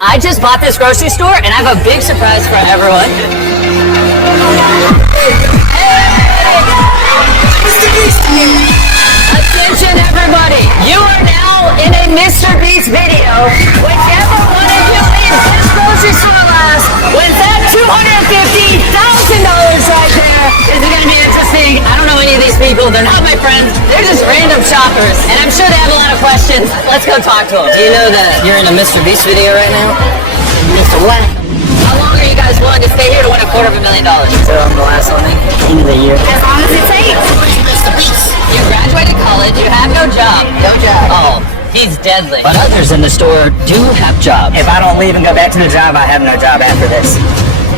I just bought this grocery store and I have a big surprise for everyone. Attention everybody, you are now in a Mr. Beast video. Whichever one of you leaves this grocery store last wins that $250,000 right there. Is it going to be interesting? I don't know any of these people. They're not my friends. They're just random shoppers. And I'm sure they have a lot of questions. Let's go talk to them. Do you know that you're in a Mr. Beast video right now? Mr. What? How long are you guys willing to stay here to win $250,000? So I'm the last one. End of the year. As long as it takes. Mr. Beast. You graduated college. You have no job. No job. Oh. He's deadly. But others in the store do have jobs. If I don't leave and go back to the job, I have no job after this.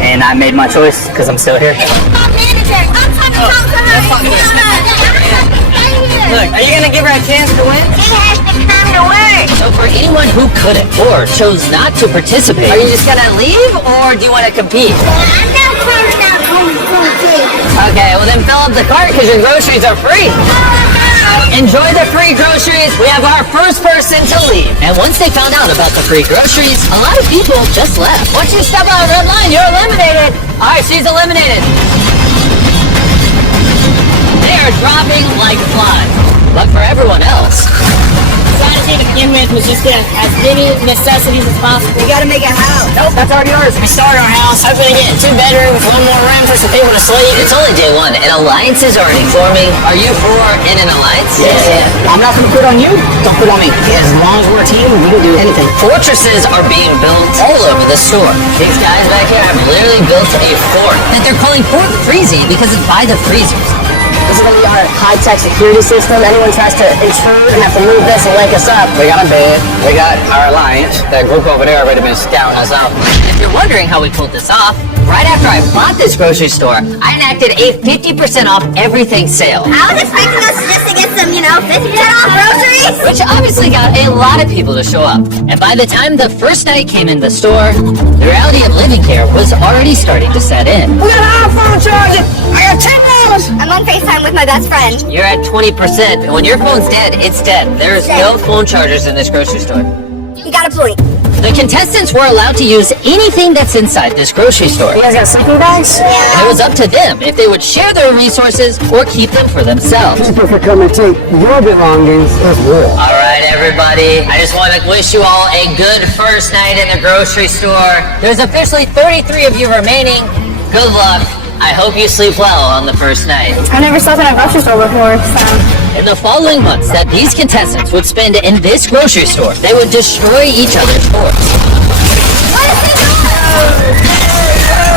And I made my choice because I'm still here. I'm manager. I'm trying to talk to her. Look, are you going to give her a chance to win? She has to come to work. So for anyone who couldn't or chose not to participate, are you just going to leave or do you want to compete? I'm not close now. Okay, well then fill up the cart because your groceries are free. Enjoy the free groceries. We have our first person to leave. And once they found out about the free groceries, a lot of people just left. Once you step on a red line, you're eliminated. All right, she's eliminated. They are dropping like flies. But for everyone else, Strategy to begin with was just get as many necessities as possible. We gotta make a house. nope, that's already yours. We started our house, hoping to get 2 bedrooms, 1 more room for some people to sleep. It's only day one, and Alliance is already forming. Are you for in an alliance? Yeah. I'm not going to quit on you. Don't quit on me. As long as we're a team, we can do anything. Fortresses are being built all over the store. These guys back here have literally built a fort that they're calling Fort Freezy because it's by the freezers. This is going to be our high-tech security system. Anyone tries to intrude and have to move this and wake us up. We got a bed. We got our alliance. That group over there already been scouting us out. If you're wondering how we pulled this off, right after I bought this grocery store, I enacted a 50% off everything sale, I was expecting us just to get some, 50% off groceries. which obviously got a lot of people to show up. And by the time the first night came in the store, the reality of living here was already starting to set in. We got an iPhone charger. I got $10. I'm on FaceTime with my best friend. You're at 20%, and when your phone's dead, it's dead. There's no phone chargers in this grocery store. You got a point. The contestants were allowed to use anything that's inside this grocery store. You guys got sleeping bags? And it was up to them if they would share their resources or keep them for themselves. People for coming to take your belongings as well. All right, everybody. I just want to wish you all a good first night in the grocery store. There's officially 33 of you remaining. Good luck. I hope you sleep well on the first night. I never slept in a grocery store before, so. In the following months that these contestants would spend in this grocery store, they would destroy each other's forts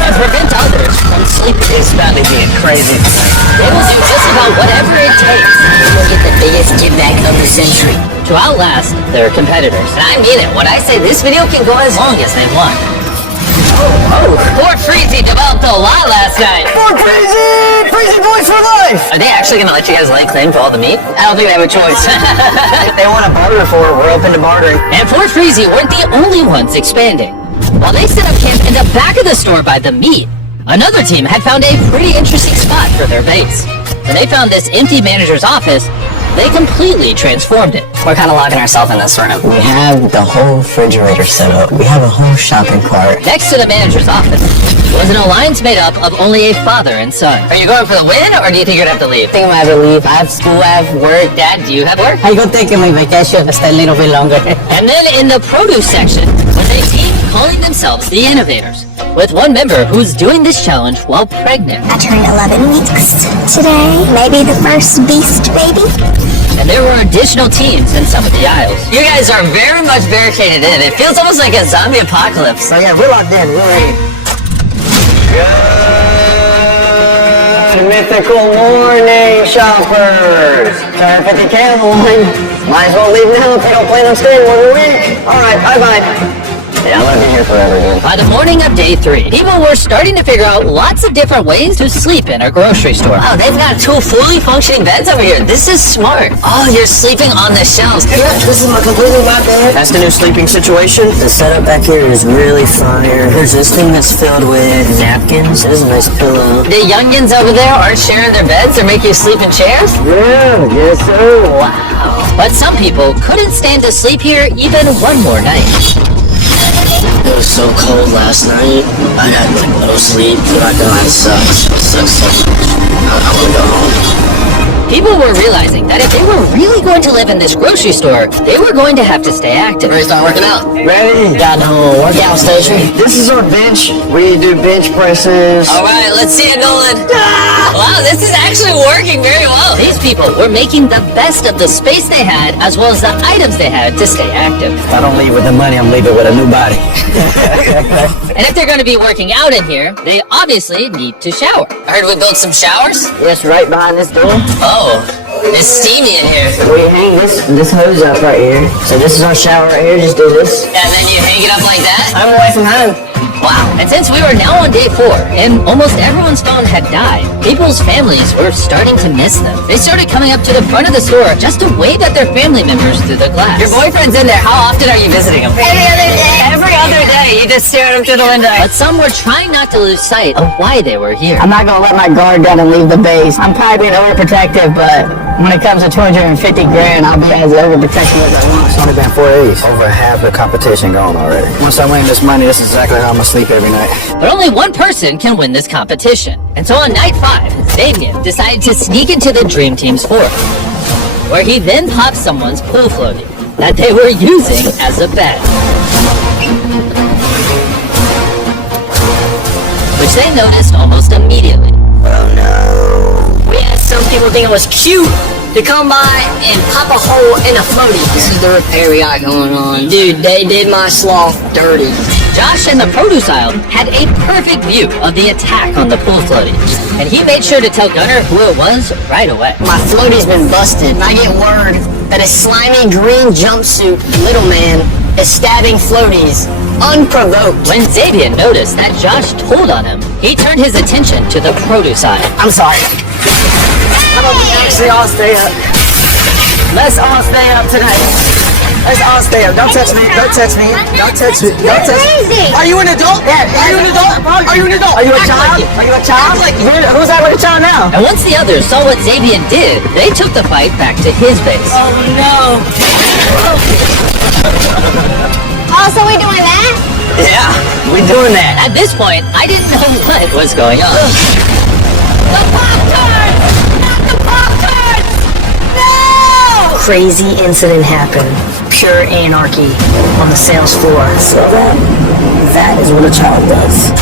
and prevent others from sleeping. It's about to be crazy. They will do just about whatever it takes We'll get the biggest give back of the century. to outlast their competitors. And I mean it when I say this video can go as long as they want. Fort Freezy developed a lot last night. Fort Freezy! Freezy boys for life! Are they actually going to let you guys lay claim to all the meat? I don't think they have a choice. If they want to barter for it, we're open to bartering. And Fort Freezy weren't the only ones expanding. While they set up camp in the back of the store by the meat, another team had found a pretty interesting spot for their base. When they found this empty manager's office, they completely transformed it. We're kind of locking ourselves in this room. We have the whole refrigerator set up. We have a whole shopping cart. Next to the manager's office was an alliance made up of only a father and son. Are you going for the win, or do you think you're going to have to leave? I think I'm gonna have to leave. I have school, I have work. Dad, do you have work? I go taking my vacation just a little bit longer. And then in the produce section was a team calling themselves the Innovators, with one member who's doing this challenge while pregnant. I turned 11 weeks today. Maybe the first beast baby. And there were additional teams in some of the aisles. You guys are very much barricaded in. It feels almost like a zombie apocalypse. So yeah, we're locked in. We're ready. Good mythical morning, shoppers. Sorry if it's a camel one. Might as well leave now if you don't plan on staying 1 week. All right, bye-bye. Yeah, I'm gonna be here forever, dude. By the morning of day 3, people were starting to figure out lots of different ways to sleep in a grocery store. Oh, they've got 2 fully functioning beds over here. This is smart. Oh, you're sleeping on the shelves. Yeah, this is completely my bed. That's the new sleeping situation. The setup back here is really fire. There's this thing that's filled with napkins. There's a nice pillow. The youngins over there aren't sharing their beds. They're making you sleep in chairs. Yeah, yes sir. Wow. But some people couldn't stand to sleep here even one more night. was so cold last night. I had like no sleep. Like the night sucks. It sucks so much. I want to go home. People were realizing that if they were really going to live in this grocery store, they were going to have to stay active. Ready to start working out? Ready? Got the whole workout station. This is our bench. We do bench presses. All right, let's see it going. Wow, this is actually working very well. These people were making the best of the space they had as well as the items they had to stay active. If I don't leave with the money, I'm leaving with a new body. And if they're going to be working out in here, they obviously need to shower. I heard we built some showers. Yes, right behind this door. Oh, it's steamy in here. We hang this hose up right here. So this is our shower right here. Just do this. And then you hang it up like that? I'm away from home. Wow. And since we were now on day 4 and almost everyone's phone had died, people's families were starting to miss them. They started coming up to the front of the store just to wave at their family members through the glass. Your boyfriend's in there. How often are you visiting him? Every other day. Every other day. You just stare at him through the window. But some were trying not to lose sight of why they were here. I'm not gonna let my guard down and leave the base. I'm probably being overprotective, but when it comes to 250 grand, I'll be as overprotective as I want. It's only been 4 days. Over half the competition gone already. Once I win this money, this is exactly how I'm gonna sleep every night. But only one person can win this competition. And so on night 5, Damien decided to sneak into the Dream Team's fort, where he then popped someone's pool floaty that they were using as a bed, which they noticed almost immediately. We had some people think it was cute to come by and pop a hole in a floaty. This is the repair we got going on. Dude, they did my sloth dirty. Josh in the produce aisle had a perfect view of the attack on the pool floaty, and he made sure to tell Gunner who it was right away. My floaty's been busted, and I get word that a slimy green jumpsuit little man is stabbing floaties unprovoked. When Xavier noticed that Josh told on him, he turned his attention to the produce aisle. I'm sorry. Actually, I'll stay up. Let's all stay up tonight. Let's all stay up. Don't touch me. Don't touch me. Don't touch me. Don't touch me. Are you an adult? Yeah. Are you an adult? Are you an adult? Are you a child? Are you a child? Who's that with a child now? And once the others saw what Xavier did, they took the fight back to his base. Oh, so we doing that? Yeah, we doing that. At this point, I didn't know what was going on. The Pop-Tarts! Not the Pop-Tarts! No! Crazy incident happened. Pure anarchy on the sales floor. So that is what a child does.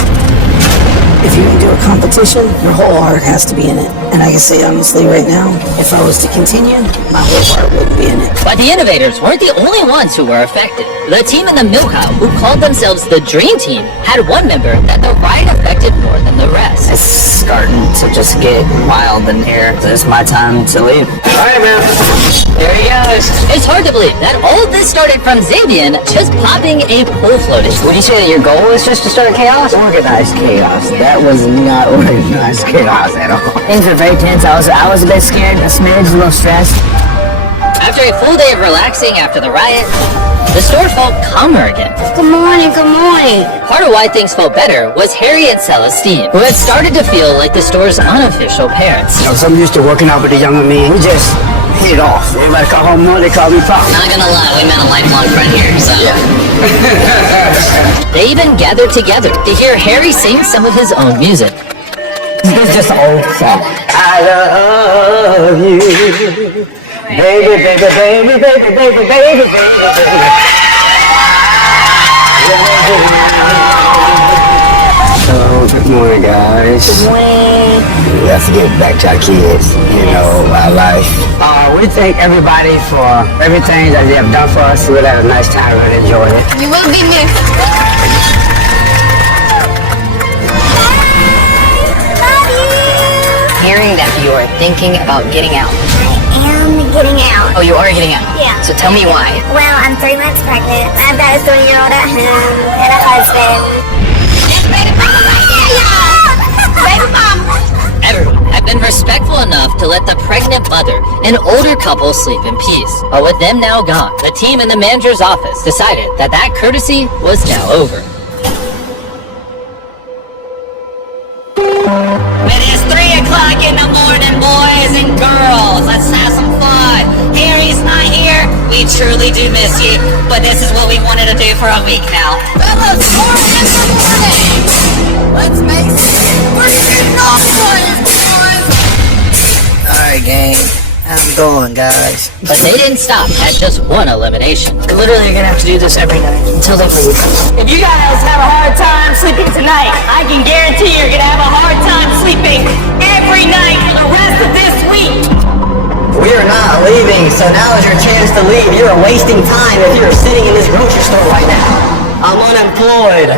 If you do a competition, your whole heart has to be in it. And I can say honestly right now, if I was to continue, my whole heart wouldn't be in it. But the innovators weren't the only ones who were affected. The team in the milk aisle, who called themselves the Dream Team, had one member that the riot affected more than the rest. It's starting to just get wild in here. It's my time to leave. All right, man. There he goes. It's hard to believe that all of this started from Xavier just popping a pool floaty. Would you say that your goal was just to start chaos? Organized chaos. That was not organized chaos at all. Things were very tense. I was a bit scared, a smidge, a little stressed. After a full day of relaxing after the riot, the store felt calmer again. Good morning, good morning. Part of why things felt better was Harry and Celestine, who had started to feel like the store's unofficial parents. So I'm used to working out with the younger me, and we just hit it off. Everybody call home more, they call me Pop. Not gonna lie, we met a lifelong friend here, so. They even gathered together to hear Harry sing some of his own music. This is just an old song. I love you. Baby, baby, baby, baby, baby, baby, baby. So, good morning, guys. Good morning. We have to get back to our kids, you know, our life. We thank everybody for everything that they have done for us. We had a nice time and enjoyed it. You will be missed. Hearing that you are thinking about getting out. I am getting out. Oh, you are getting out? Yeah. So tell me why. Well, I'm 3 months pregnant. I've got a 3-year-old at home and a husband. It's baby mama right there, y'all! Baby mama! Everyone had been respectful enough to let the pregnant mother and older couple sleep in peace. But with them now gone, the team in the manager's office decided that that courtesy was now over. It is 3 o'clock in the morning, boys and girls. Let's have some fun. Harry's not here. We truly do miss you, but this is what we wanted to do for a week now. Fellas, going, guys. But they didn't stop at just one elimination. We're literally gonna have to do this every night until they leave. If you guys have a hard time sleeping tonight, I can guarantee you're gonna have a hard time sleeping every night for the rest of this week. We are not leaving, so now is your chance to leave. You are wasting time if you're sitting in this grocery store right now. I'm unemployed.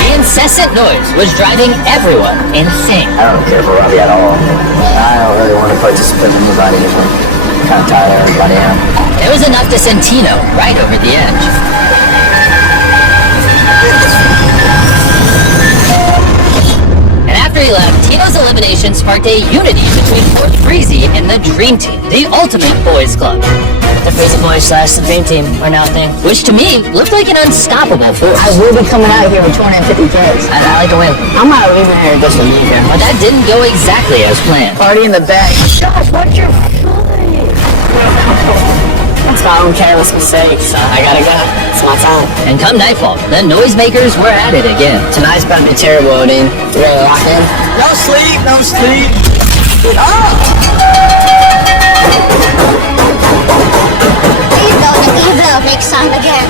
The incessant noise was driving everyone insane. I don't care for Robbie at all. I don't really want to participate in anybody anymore. I'm kind of tired of everybody out. It was enough to send Tino right over the edge. And after he left, Tino's elimination sparked a unity between Fort Freezy and the Dream Team, the ultimate boys club. The Freezy Boys / the Dream Team are now a thing. Which to me looked like an unstoppable force. I will be coming out here with 250 kids. I like to win. I'm not leaving here just to leave here. But that didn't go exactly as planned. Party in the back. Josh, what's your That's my own careless mistake, so I gotta go. It's my time. And come nightfall, the noisemakers were at it again. Tonight's about to be terrible, Odin. You ready to lock in? No sleep, no sleep. Get up! The evil makes sound again.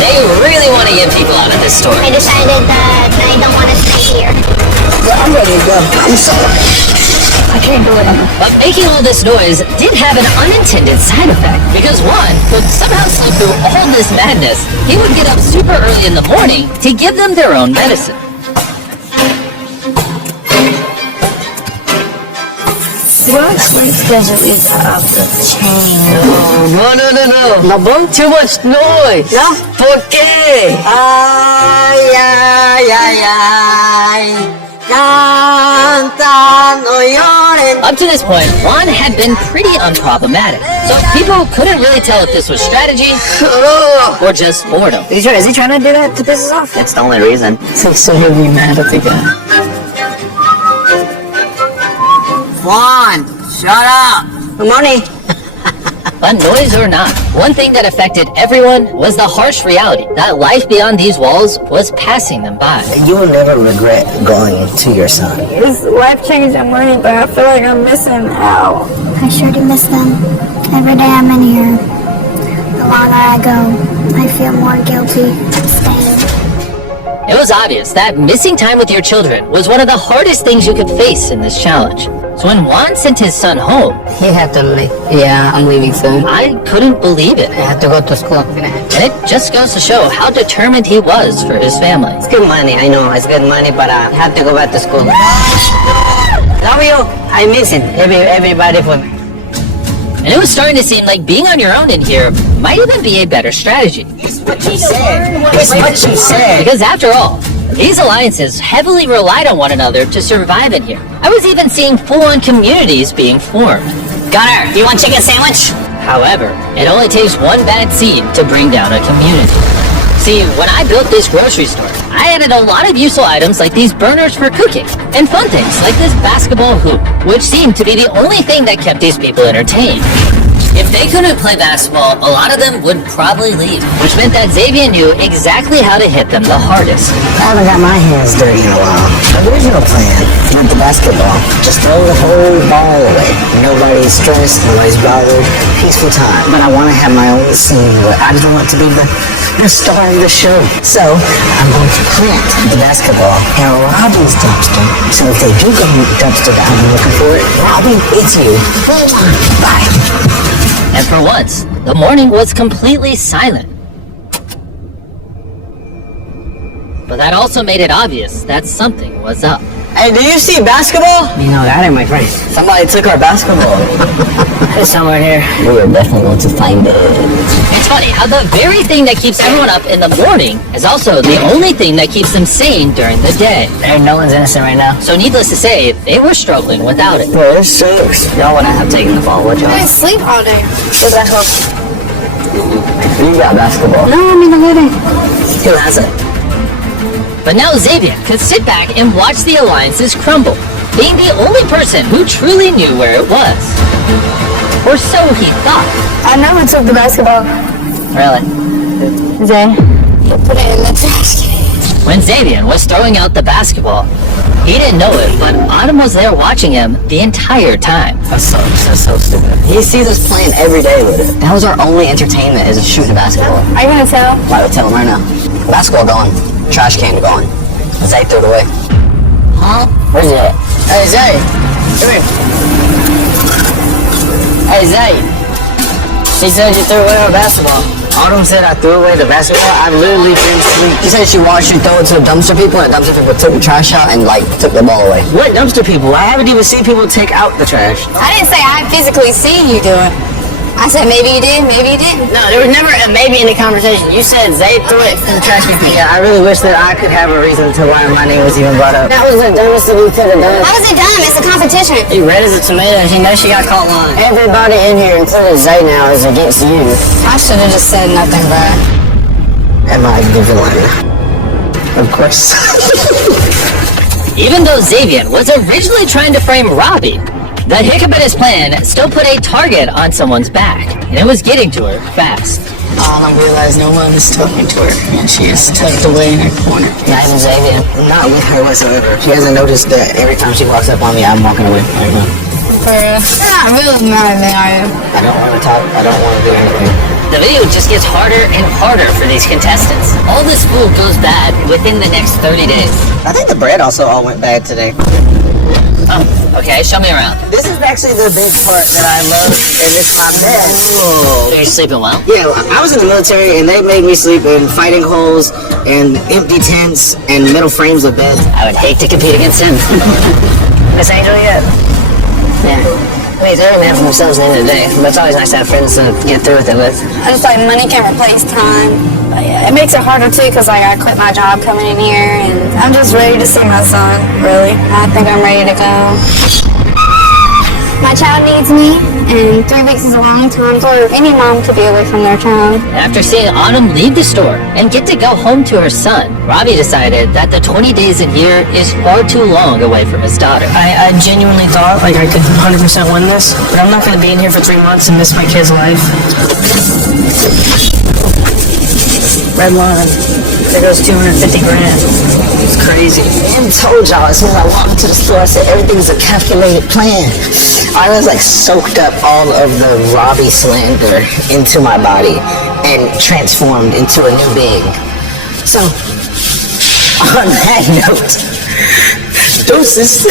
They really want to get people out of this store. I decided that I don't want to stay here. I'm ready to go. I'm sorry. I can't do it. But making all this noise did have an unintended side effect, because Juan could somehow sleep through all this madness. He would get up super early in the morning to give them their own medicine. Your sleep schedule is off the chain. No. No, bro, too much noise. No? ¿Por qué? Ay, ay, ay, ay. Canta, no lloren. Up to this point, Juan had been pretty unproblematic, so people couldn't really tell if this was strategy or just boredom. Is he trying to do that to piss us off? That's the only reason. So he'll be mad at the guy. Juan, shut up. Good morning. But noise or not, one thing that affected everyone was the harsh reality that life beyond these walls was passing them by. You will never regret going to your son. It's life-changing money, but I feel like I'm missing out. I sure do miss them. Every day I'm in here, the longer I go, I feel more guilty staying. It was obvious that missing time with your children was one of the hardest things you could face in this challenge. So when Juan sent his son home, You have to leave. Yeah, I'm leaving soon. I couldn't believe it. I have to go to school. And it just goes to show how determined he was for his family. It's good money, I know. It's good money, but I have to go back to school. Love you. I miss it. Everybody for me. And it was starting to seem like being on your own in here might even be a better strategy. It's what you said. Because after all, these alliances heavily relied on one another to survive in here. I was even seeing full-on communities being formed. Gunner, you want chicken sandwich? However, it only takes one bad seed to bring down a community. See, when I built this grocery store, I added a lot of useful items like these burners for cooking, and fun things like this basketball hoop, which seemed to be the only thing that kept these people entertained. If they couldn't play basketball, a lot of them would probably leave, which meant that Xavier knew exactly how to hit them the hardest. I haven't got my hands dirty in a while. The original plan, not the basketball, just throw the whole ball away. Nobody's stressed, nobody's bothered. Peaceful time. But I want to have my own scene where I just want to be the star of the show. So, I'm going to plant the basketball in Robin's dumpster. So if they do go in the dumpster that I'm looking for, Robin, it's you. Bye. And for once, the morning was completely silent. But that also made it obvious that something was up. Hey, do you see basketball? You know that, my friend. Somebody took our basketball. It's somewhere here. We're definitely going to find it. It's funny how the very thing that keeps everyone up in the morning is also the only thing that keeps them sane during the day. No one's innocent right now. So needless to say, they were struggling without it. Bro, this sucks. Y'all wouldn't have taken the ball, would y'all? I sleep all day. You got basketball. No, I mean the living. Who has it? But now Xavier could sit back and watch the alliances crumble, being the only person who truly knew where it was. Or so he thought. I know who took the basketball. Really? Zay. Put it in the trash can. When Xavier was throwing out the basketball, he didn't know it, but Autumn was there watching him the entire time. That's so stupid. He sees us playing every day with it. That was our only entertainment, is shooting basketball. Are you gonna tell? I would tell him right now. Basketball gone. Trash can gone. Zay threw it away. Huh? Where's it at? Hey, Zay. Come here. Hey, Zay. She said you threw away her basketball. Autumn said I threw away the basketball. I literally didn't sleep. She said she watched you throw it to the dumpster people, and dumpster people took the trash out and, like, took the ball away. What dumpster people? I haven't even seen people take out the trash. I didn't say I physically seen you do it. I said maybe you did, maybe you didn't. No, there was never a maybe in the conversation. You said Zay threw it to the trash people. Yeah, I really wish that I could have a reason to why my name was even brought up. That was the dumbest thing you could have done. How was it dumb? It's a competition. You red as a tomato, and you know she got caught lying. Everybody in here, including Zay now, is against you. I should have just said nothing, bruh. Am I the villain? Of course. Even though Xavier was originally trying to frame Robbie, the hiccup in his plan still put a target on someone's back, and it was getting to her fast. Autumn realized no one is talking to her, and she is tucked away in her corner. Not even Xavier. Not with her whatsoever. She hasn't noticed that every time she walks up on me, I'm walking away. For real. You're not really mad at me, are you? I don't want to talk. I don't want to do anything. The video just gets harder and harder for these contestants. All this food goes bad within the next 30 days. I think the bread also all went bad today. Oh, okay, show me around. This is actually the big part that I love, and it's my bed. Whoa. Are you sleeping well? Yeah, I was in the military, and they made me sleep in fighting holes and empty tents and metal frames of beds. I would hate to compete against him. Miss Angel yet? Yeah. I mean, they're a man for themselves at the end of the day, but it's always nice to have friends to get through with it with. I just like money can't replace time. But yeah, it makes it harder too because like I quit my job coming in here and I'm just ready to see my son, really. I think I'm ready to go. My child needs me, and 3 weeks is a long time for any mom to be away from their child. After seeing Autumn leave the store and get to go home to her son, Robbie decided that the 20 days a year is far too long away from his daughter. I genuinely thought like I could 100% win this, but I'm not going to be in here for 3 months and miss my kid's life. Red line. There goes 250 grand. It's crazy. I told y'all as soon as I walked into the store, I said everything's a calculated plan. I was like soaked up all of the Robbie slander into my body and transformed into a new being. So, on that note, deuces.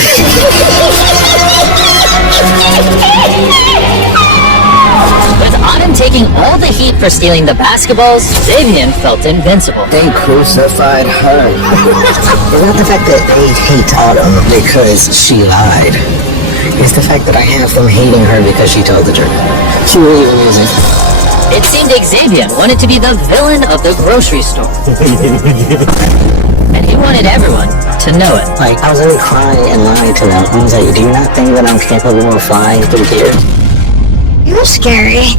With Autumn taking all the heat for stealing the basketballs, Xavier felt invincible. They crucified her. It's not the fact that they hate Autumn because she lied. It's the fact that I have them hating her because she told the truth. She really amazing. It seemed Xavier wanted to be the villain of the grocery store. And he wanted everyone to know it. Like, I was really crying and lying to them. I was like, do you not think that I'm capable of flying through here? You're scary.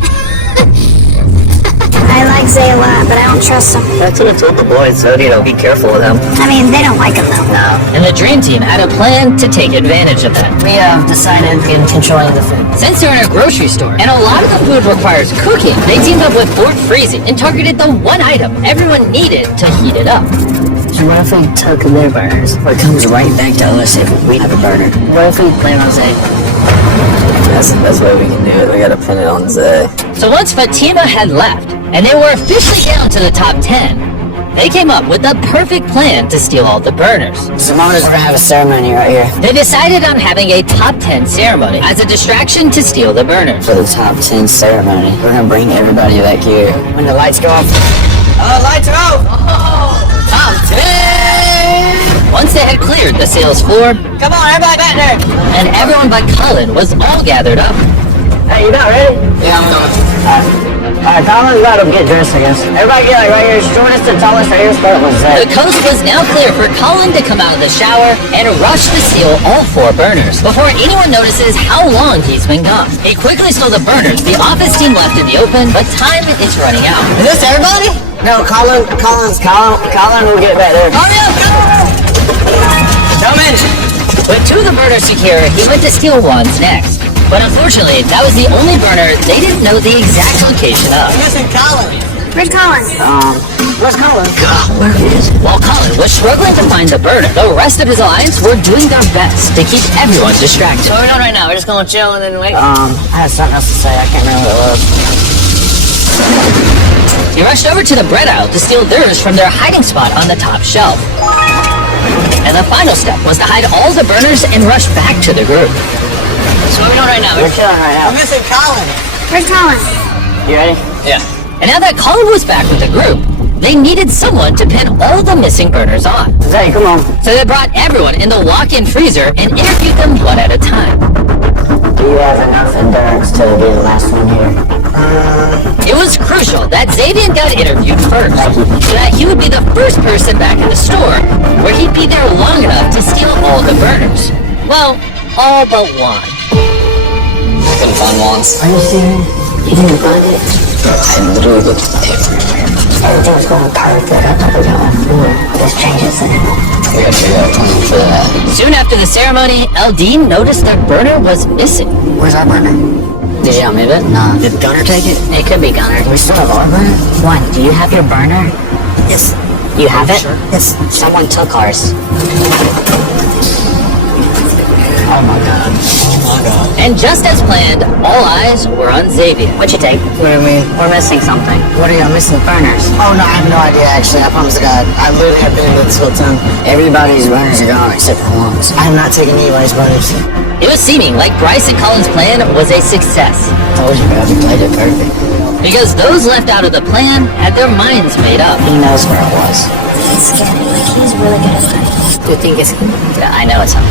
I like Zay a lot, but I don't trust him. That's what I told the boys, so, be careful with them. I mean, they don't like him though. No. And the Dream Team had a plan to take advantage of that. We have decided in controlling the food. Since they're in a grocery store, and a lot of the food requires cooking, they teamed up with Fort Freezing and targeted the one item everyone needed to heat it up. So what if we took their burners? Or it comes right back to us if we have a burner? What if we plan on Zay? That's the best way we can do it. We gotta put it on Zay. So once Fatima had left, and they were officially down to the top 10, they came up with the perfect plan to steal all the burners. So Mama's gonna have a ceremony right here. They decided on having a top 10 ceremony as a distraction to steal the burners. For the top 10 ceremony, we're gonna bring everybody back here. When the lights go off. Lights are off! Top 10! Once they had cleared the sales floor, Come on, everybody back there! and everyone but Cullen was all gathered up, Hey, you not ready? Yeah, I'm going. Alright, Colin, you gotta get dressed, I guess. Everybody get right here. Shortest and tallest right here. Start with Zay. the coast was now clear for Cullen to come out of the shower and rush to steal all 4 burners before anyone notices how long he's been gone. He quickly stole the burners the office team left in the open, but time is running out. Is this everybody? No, Colin will get back there. Hurry up, Cullen! Come in. With 2 of the burners secure, he went to steal ones next. But unfortunately, that was the only burner they didn't know the exact location of. Listen, Colin. Where's Colin? Where's Colin? Where is it? While Colin was struggling to find the burner, the rest of his alliance were doing their best to keep everyone distracted. What are we doing right now? We're just gonna chill and then wait. I had something else to say. I can't remember what it was. He rushed over to the bread aisle to steal theirs from their hiding spot on the top shelf. And the final step was to hide all the burners and rush back to the group. So what are we doing right now? We're chilling right now. I'm missing Colin. Where's Colin? You ready? Yeah. And now that Colin was back with the group, they needed someone to pin all the missing burners on. Zay, come on. So they brought everyone in the walk-in freezer and interviewed them one at a time. Do you have enough endurance to be the last one here? It was crucial that Xavier got interviewed first, so that he would be the first person back in the store, where he'd be there long enough to steal all the burners. Well, all but one. I couldn't find once. Are you serious? You didn't find it? I literally looked everywhere. Everything was going perfect. I thought we got like 4. This changes things. We gotta figure out a plan for that. Soon after the ceremony, Eldine noticed their burner was missing. Where's our burner? Did you not move it? Nah. Did Gunner take it? It could be Gunner. We still have our burner? One, do you have your burner? Yes. You have it? Yes. Someone took ours. Oh my god. Oh my god. And just as planned, all eyes were on Xavier. What'd you take? What do you mean? We're missing something. What are y'all missing? Burners. Oh no, I have no idea actually. I promise to God. I literally have been in this whole time. Everybody's burners are gone except for one's. I have not taken anybody's burners. It was seeming like Bryce and Colin's plan was a success, Told you, bro. We played it perfect. because those left out of the plan had their minds made up. He knows where it was. He's scared. Like, he's really good at that. Do you think it's... Yeah, I know it's not.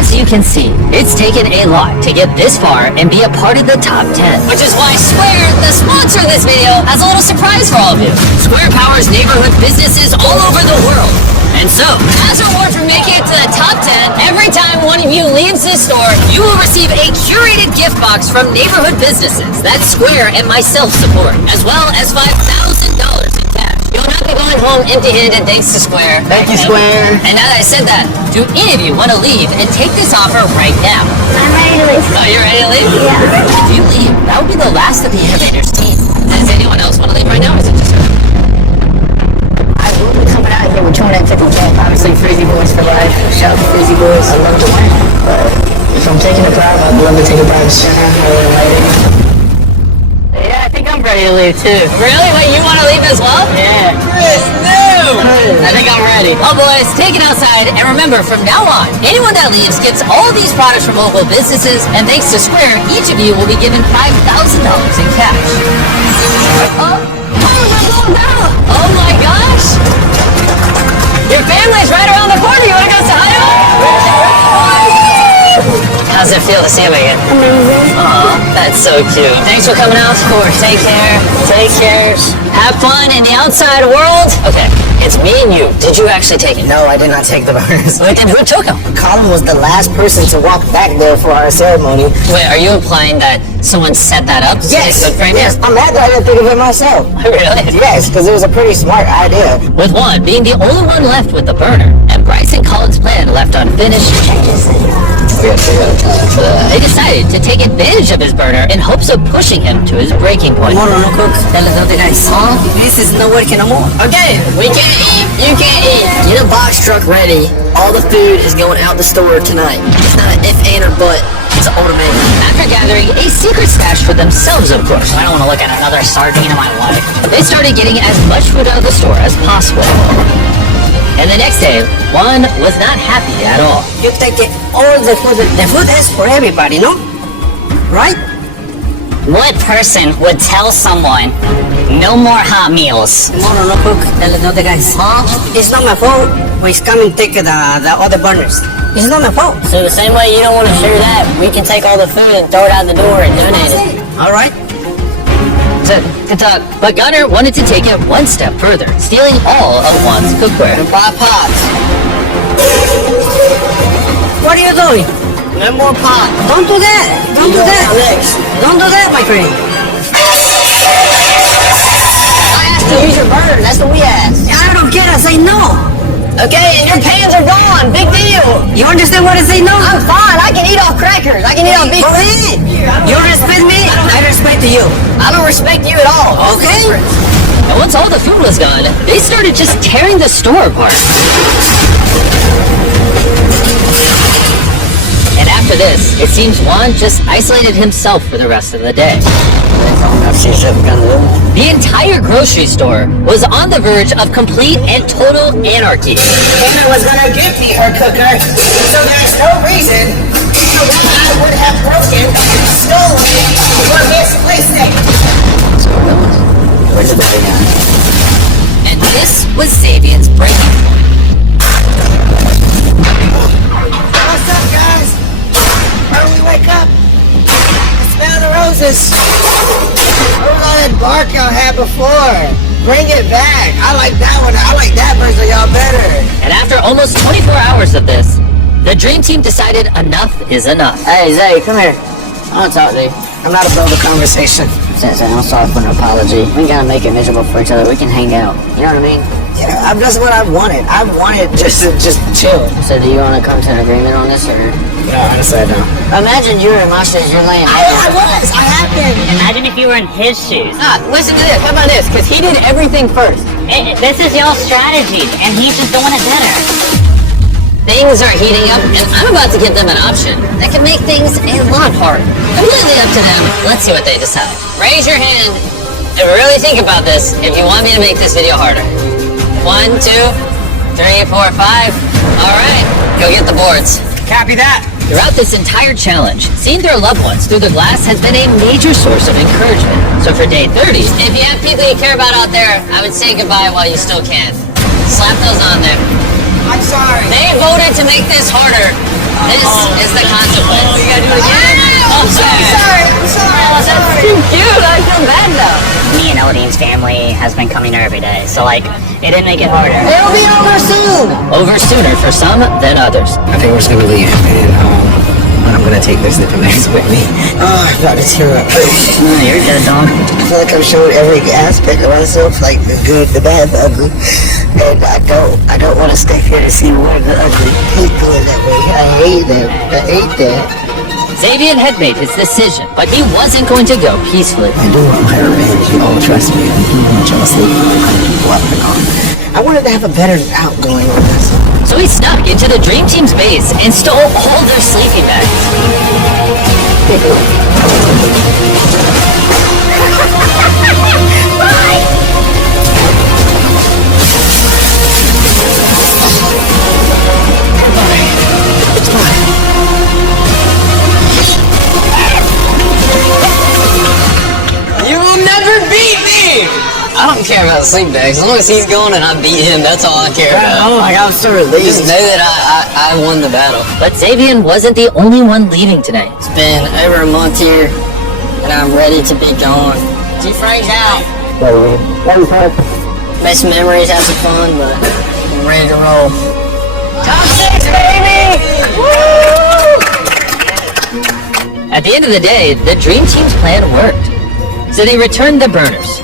As you can see, it's taken a lot to get this far and be a part of the top 10. Which is why Square, the sponsor of this video, has a little surprise for all of you. Square powers neighborhood businesses all over the world. And so, as a reward for making it to the top 10, every time one of you leaves this store, you will receive a curated gift box from neighborhood businesses that Square and myself support, as well as $5,000 in cash. You'll not be going home empty-handed thanks to Square. Thank you, Square. And now that I said that, do any of you want to leave and take this offer right now? I'm ready to leave. Oh, you're ready to leave? Yeah. If you leave, that would be the last of the Innovators team. Does anyone else want to leave right now, or is it just her? I will be coming out here with 250K. Obviously, Freezy Boys for life. Shout out to Freezy Boys. I love to win. But if I'm taking a bribe, I'd love to take a bribe sooner rather than later. Yeah, I think I'm ready to leave too. Really? Wait, you want to leave as well? Yeah. Chris, no! I think I'm ready. Oh, boys, take it outside. And remember, from now on, anyone that leaves gets all of these products from local businesses. And thanks to Square, each of you will be given $5,000 in cash. Oh my gosh! Your family's right around the corner. You want to go say hi to them? How's it feel to see him again? Amazing. Aw, that's so cute. Thanks for coming out. Of course. Take care. Take care. Have fun in the outside world. Okay, it's me and you. Did you actually take it? No, I did not take the burners. Wait, then who took them? Colin was the last person to walk back there for our ceremony. Wait, are you implying that someone set that up? So Yes, they could frame yes. it? I'm mad that I didn't think of it myself. Really? Yes, because it was a pretty smart idea. With Juan being the only one left with the burner, and Bryce and Colin's plan left unfinished, We gotta figure out a plan for that. they decided to take advantage of his burner in hopes of pushing him to his breaking point. No, cook. Tell us what the guys. This is no working no more. Okay, we can't eat. You can't eat. Get a box truck ready. All the food is going out the store tonight. It's not an if, and, or but. It's an ultimatum. After gathering a secret stash for themselves, of course. I don't want to look at another sardine in my life. They started getting as much food out of the store as possible. And the next day, Juan was not happy at all. You take all the food. The food is for everybody, no? Right? What person would tell someone, no more hot meals? No, cook. Tell us the guys. Huh? It's not my fault. We come and take the other burners. It's not my fault. So the same way you don't want to share that, we can take all the food and throw it out the door and donate it. All right. Good talk. But Gunner wanted to take it one step further, stealing all of Juan's cookware. Buy pots. What are you doing? No more pot. Don't do that. Don't do that. Don't do that, my friend. I asked to use your burner. That's what we asked. I don't care. I say no. Okay, and your pans are gone. Big deal. You understand what I say no? I'm fine. I can eat off crackers. I can eat off beef. Go ahead. You respect me, I respect you. I don't respect you at all. Okay? And once all the food was gone, they started just tearing the store apart. And after this, it seems Juan just isolated himself for the rest of the day. The entire grocery store was on the verge of complete and total anarchy. Hannah was gonna give me her cooker, so there's no reason why I would have broken, stolen, or misplaced it. Where's the bag at? And this was Xavier's breaking point. What's up, guys? Early wake up. Smell the roses. What was all that bark y'all had before? Bring it back. I like that one. I like that version of y'all better. And after almost 24 hours of this, the Dream Team decided enough is enough. Hey, Zay, come here. I want to talk to you. I'm not above the conversation. Since I'm sorry for an apology. We gotta make it miserable for each other. We can hang out. You know what I mean? Yeah, I'm just what I wanted. I wanted just to chill. So do you want to come to an agreement on this, or? No, honestly, I don't. Imagine you're in my shoes. You're laying. I have been. Imagine if you were in his shoes. Listen to this. How about this? Because he did everything first. This is y'all's strategy, and he's just doing it better. Things are heating up, and I'm about to give them an option that can make things a lot harder. Completely up to them. Let's see what they decide. Raise your hand and really think about this if you want me to make this video harder. 1, 2, 3, 4, 5. All right, go get the boards. Copy that. Throughout this entire challenge, seeing their loved ones through the glass has been a major source of encouragement. So for day 30, if you have people you care about out there, I would say goodbye while you still can. Slap those on there. I'm sorry. They voted to make this harder. This is the consequence. You gotta do it again. I'm sorry. I'm sorry. That's too cute. I feel bad though. Me and Elodine's family has been coming here every day, so like, it didn't make it harder. It'll be over soon. Over sooner for some than others. I think we're just gonna leave, and I'm gonna take this sleeping bags with me. Oh, I'm about to tear up. No, you're good, dog. I feel like I've shown every aspect of myself, like the good, the bad, the ugly. And I don't want to stay here to see one of the ugly people that way. I hate them. I hate that. Xavier had made his decision, but he wasn't going to go peacefully. I do want my revenge. Oh, trust me. I do want y'all to sleep on. I wanted to have a better outgoing on this. So he snuck into the Dream Team's base and stole all their sleeping bags. You will never beat me! I don't care about the sleep bags. As long as he's going and I beat him, that's all I care about. Oh my God, I'm so relieved. Just know that I won the battle. But Xavier wasn't the only one leaving tonight. It's been over a month here, and I'm ready to be gone. G-Frank's out. Made some memories, had some fun, but I'm ready to roll. Top 6, baby! At the end of the day, the Dream Team's plan worked. So they returned the burners.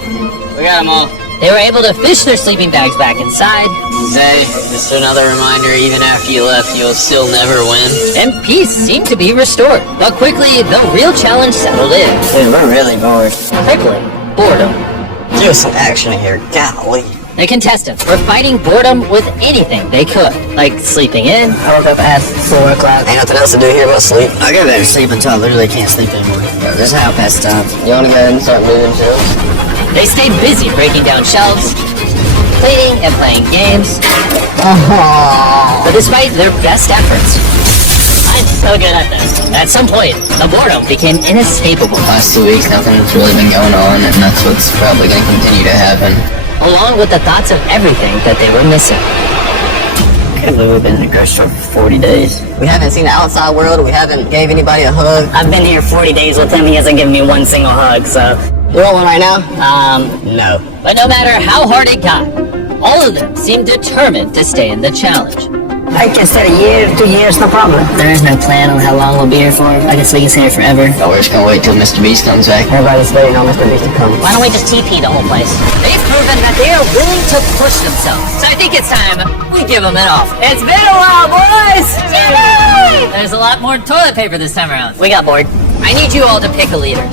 We got them all. They were able to fish their sleeping bags back inside, Zay, just another reminder, even after you left, you'll still never win. and peace seemed to be restored. But quickly, the real challenge settled in. Dude, we're really bored. Quickly, boredom. Give us some action here, golly. The contestants were fighting boredom with anything they could, like sleeping in, I woke up at 4 o'clock. Ain't nothing else to do here but sleep. I go there to sleep until I literally can't sleep anymore. This is how I pass the time. You wanna go ahead and start moving shelves? they stayed busy breaking down shelves, cleaning and playing games. But despite their best efforts, I'm so good at this. at some point, the boredom became inescapable. Last 2 weeks, nothing's really been going on, and that's what's probably gonna continue to happen. Along with the thoughts of everything that they were missing. I can't believe we've been in the grocery store for 40 days. We haven't seen the outside world, we haven't gave anybody a hug. I've been here 40 days with him. He hasn't given me one single hug, so. You want one right now? No. But no matter how hard it got, all of them seemed determined to stay in the challenge. I can stay a year, 2 years, no problem. There is no plan on how long we'll be here for. I guess we can stay here forever. Oh, we're just gonna wait till Mr. Beast comes back. Everybody's waiting on Mr. Beast to come. Why don't we just TP the whole place? They've proven that they are willing to push themselves. So I think it's time we give them an offer. It's been a while, boys! There's a lot more toilet paper this time around. We got bored. I need you all to pick a leader.